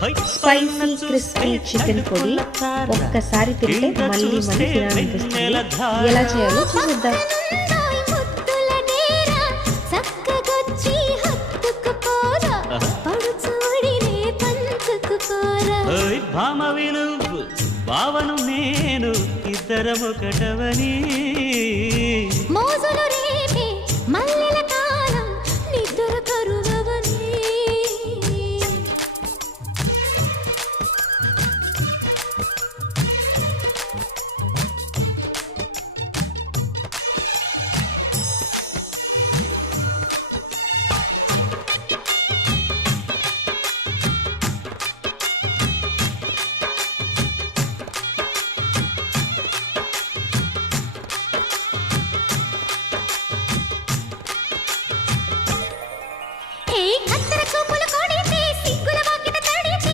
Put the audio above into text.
Spicy crispy chicken పొడి ఒక్కసారి తింటే మళ్ళీ మళ్ళీ తినాలనిపిస్తుంది. ఎలా చేయాలో చూద్దాం. భావను నేను ఇద్దరమొకటవని మోజులు